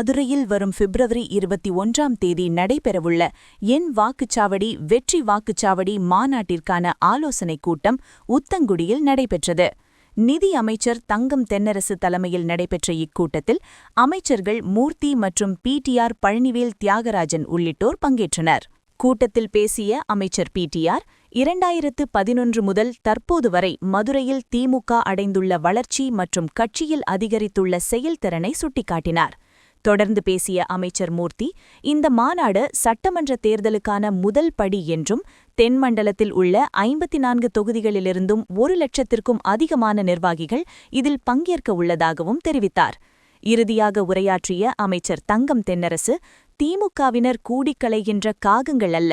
மதுரையில் வரும் பிப்ரவரி 21ஆம் தேதி நடைபெறவுள்ள என் வாக்குச்சாவடி வெற்றி வாக்குச்சாவடி மாநாட்டிற்கான ஆலோசனைக் கூட்டம் உத்தங்குடியில் நடைபெற்றது. நிதி அமைச்சர் தங்கம் தென்னரசு தலைமையில் நடைபெற்ற இக்கூட்டத்தில் அமைச்சர்கள் மூர்த்தி மற்றும் பிடிஆர் பழனிவேல் தியாகராஜன் உள்ளிட்டோர் பங்கேற்றனர். கூட்டத்தில் பேசிய அமைச்சர் பிடிஆர் 2011 முதல் தற்போது வரை மதுரையில் திமுக அடைந்துள்ள வளர்ச்சி மற்றும் கட்சியில் அதிகரித்துள்ள செயல்திறனை சுட்டிக்காட்டினார். தொடர்ந்து பேசிய அமைச்சர் மூர்த்தி, இந்த மாநாடு சட்டமன்ற தேர்தலுக்கான முதல் படி என்றும் தென்மண்டலத்தில் உள்ள 54 தொகுதிகளிலிருந்தும் 1 லட்சத்திற்கும் அதிகமான நிர்வாகிகள் இதில் பங்கேற்க உள்ளதாகவும் தெரிவித்தார். இறுதியாக உரையாற்றிய அமைச்சர் தங்கம் தென்னரசு, திமுகவினர் கூடிக் கலைகின்ற காகங்கள் அல்ல,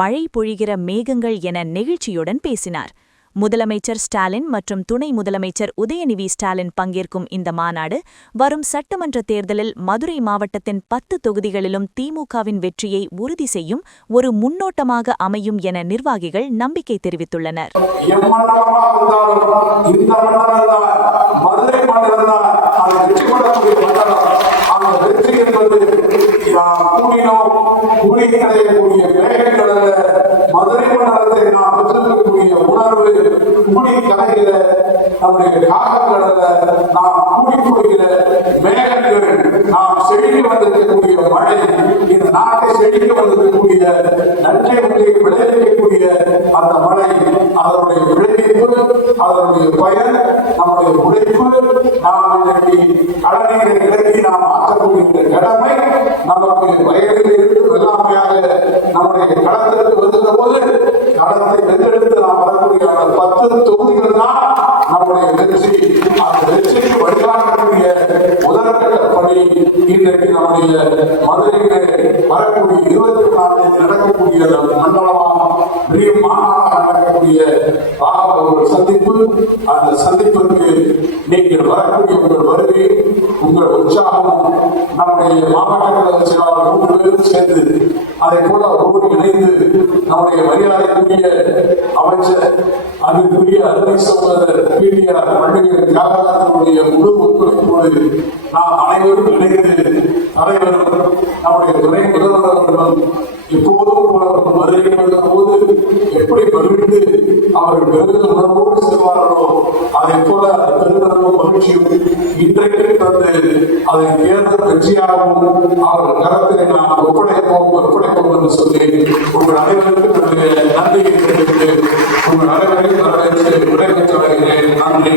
மழை பொழிகிற மேகங்கள் என நெகிழ்ச்சியுடன் பேசினார். முதலமைச்சர் ஸ்டாலின் மற்றும் துணை முதலமைச்சர் உதயநிதி ஸ்டாலின் பங்கேற்கும் இந்த மாநாடு வரும் சட்டமன்ற தேர்தலில் மதுரை மாவட்டத்தின் 10 தொகுதிகளிலும் திமுகவின் வெற்றியை உறுதி செய்யும் ஒரு முன்னோட்டமாக அமையும் என நிர்வாகிகள் நம்பிக்கை தெரிவித்துள்ளனர். மதுரை மண்டலத்தை நாம் பெற்றிருக்கக்கூடிய உணர்வு கூடி கலைகிற நம்முடைய காகங்கள் அல்ல, நாம் கூடி கொடுக்கிற மேகங்கள், நாம் செழிக்க வந்திருக்கக்கூடிய மழை, இந்த நாட்டை செழிக்க வந்திருக்கக்கூடிய நன்றை விளைவிக்கக்கூடிய அந்த மழை, அதனுடைய விளைவிப்பு, அதனுடைய பயன், நம்முடைய உழைப்பு, நாம் இன்றைக்கு கடநீரை இறக்கி நாம் மாற்றக்கூடிய கடமை நமக்கு வயதில் இருந்து வெள்ளாமையாக நம்முடைய களத்திற்கு வருகிற போது களத்தை வென்றெடுத்து நாம் வரக்கூடிய அந்த 10 தொகுதிகள் தான் நம்முடைய வெற்றி. அந்த வெற்றிக்கு வழிகாட்டக்கூடிய முதற்கட்ட பணி இன்றைக்கு நம்முடைய மதுரையிலே வரக்கூடிய 24 நடக்கக்கூடிய மண்டலமாக பெரிய மாநாடாக நடக்கக்கூடிய ஒரு சந்திப்பு. அந்த சந்திப்புக்கு நீங்கள் வரக்கூடிய உங்கள் வருகை, உங்கள் உற்சாகமும் நம்முடைய மாவட்ட கழக செயலாளர் 3 பேரும் சேர்ந்து அதை போல ஒவ்வொரு இணைந்து நம்முடைய மரியாதைக்குரிய அமைச்சர் அதற்குரிய அருமை சகோதரர் பிடிஆர் பழனிவேல் தியாகராஜனுடைய முழு ஒத்துழைப்போடு நாம் அனைவரும் இணைந்து தலைவரும் நம்முடைய துணை முதல்வர் அவர்களும் எப்போதும் மதுரை வருகிற போது எப்படி மகிழ்ந்து அவர்கள் பெருமித உணர்வோடு செல்வார்களோ அதை போல அந்த பெருமிதமும் மகிழ்ச்சியும் இன்றைக்கு தந்து அதை தேர்தல் வெற்றியாகவும் அவர்கள் கரத்திலே நாம் ஒப்படைப்போம் என்று சொல்லி உங்கள் அனைவருக்கும் நன்றியை தெரிவித்து உங்கள் அனைவரையும் வரவேற்று விடைபெற்று வருகிறேன். நன்றி.